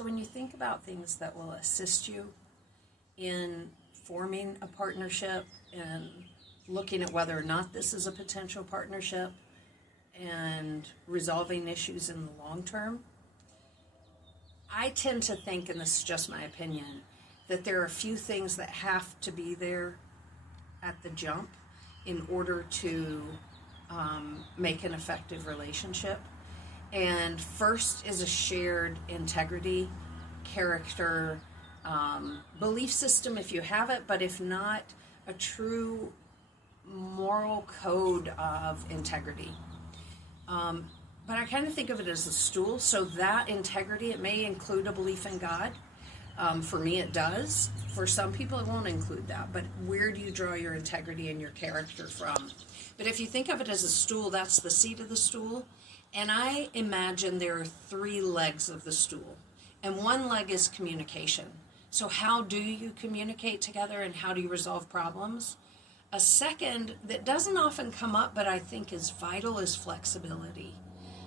So when you think about things that will assist you in forming a partnership and looking at whether or not this is a potential partnership and resolving issues in the long term, I tend to think, and this is just my opinion, that there are a few things that have to be there at the jump in order to make an effective relationship. And first is a shared integrity, character, belief system if you have it, but if not, a true moral code of integrity. But I kind of think of it as a stool, so that integrity, it may include a belief in God. For me, it does. For some people, it won't include that. But where do you draw your integrity and your character from? But if you think of it as a stool, that's the seat of the stool. And I imagine there are 3 legs of the stool. And one leg is communication. So how do you communicate together and how do you resolve problems? A second that doesn't often come up, but I think is vital, is flexibility.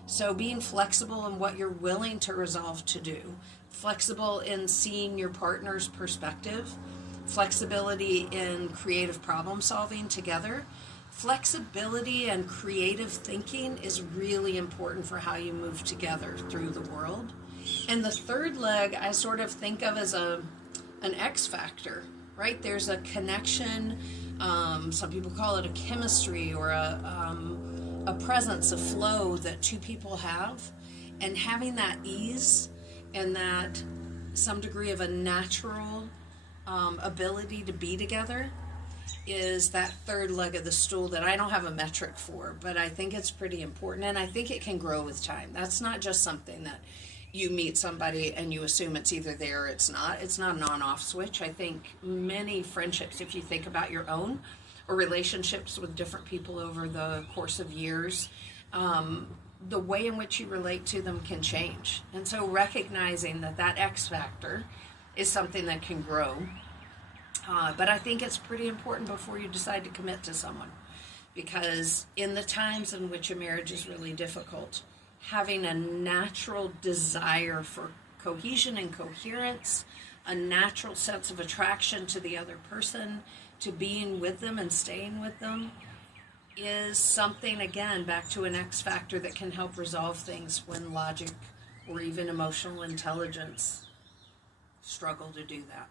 So being flexible in what you're willing to resolve to do, flexible in seeing your partner's perspective, flexibility in creative problem solving together. Flexibility and creative thinking is really important for how you move together through the world. And the third leg I sort of think of as an X factor, right? There's a connection, some people call it a chemistry or a presence, a flow that 2 people have, and having that ease and that some degree of a natural ability to be together is that third leg of the stool that I don't have a metric for, but I think it's pretty important, and I think it can grow with time. That's not just something that you meet somebody and you assume it's either there or it's not. It's not an on-off switch. I think many friendships, if you think about your own, or relationships with different people over the course of years, the way in which you relate to them can change. And so recognizing that X factor is something that can grow. But I think it's pretty important before you decide to commit to someone. Because in the times in which a marriage is really difficult, having a natural desire for cohesion and coherence, a natural sense of attraction to the other person, to being with them and staying with them, is something, again, back to an X factor that can help resolve things when logic or even emotional intelligence struggle to do that.